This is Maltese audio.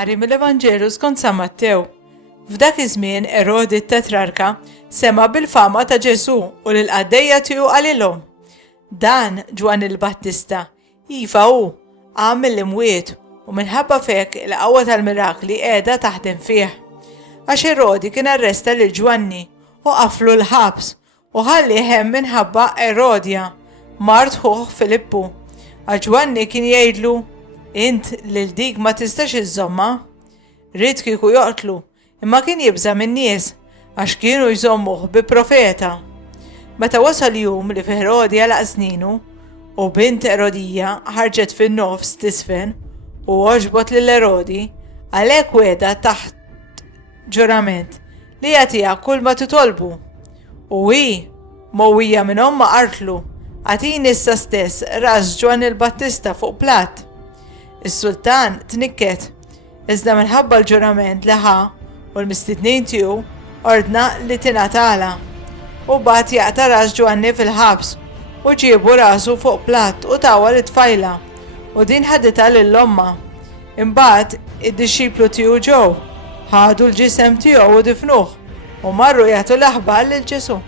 Qari mill-Evanġelu skont San Mattew. F'dak iż-żmien Erodi t-Tetrarka sema bil-fama ta' Ġesu u l-qaddejja tiegħu qalilhom. Dan Ġwan il-Battista iva hu għamel l-imwiet u minħabba fek il-qawwa tal-mirakli qiegħda taħdem fih. Għax Erodi kien arresta lil Ġwanni u qaflu l-ħabs u ħalli hemm minħabba Erodja mart ħuħ Filippu. Għax Ġwanni kien jgħidlu int lil dik ma tistax iżomma. Rid kieku joqtlu, imma kien jibża min-nies għax kienu jżommuh bi profeta. Meta wasal jum li fi Herodja laq sninu u bint Erodija ħarġet fin-nofs tisfen u oġbot lil Erodi, għalhekk weda taħt ġurament li jagħtiha kull ma titolbu. U hi mowwija minnhom ma qartlu għatini issa stess ras Ġwan il-Battista fuq platt. Is-sultan tnikket, iżda minħabba l-ġurament li ħa u l-mistednin tiegħu ordna li tingħatala. U bagħad jaqta' ras Ġwanni fil-ħabs u ġiebu rasu fuq platt u tawa l-tfajla u din ħadditha lill-omma. Imbagħad id-dixxiplu tiegħu ġew, ħadu l-ġisem tiegħu u difnuh u marru jagħtu l-aħbar lil Ġesu.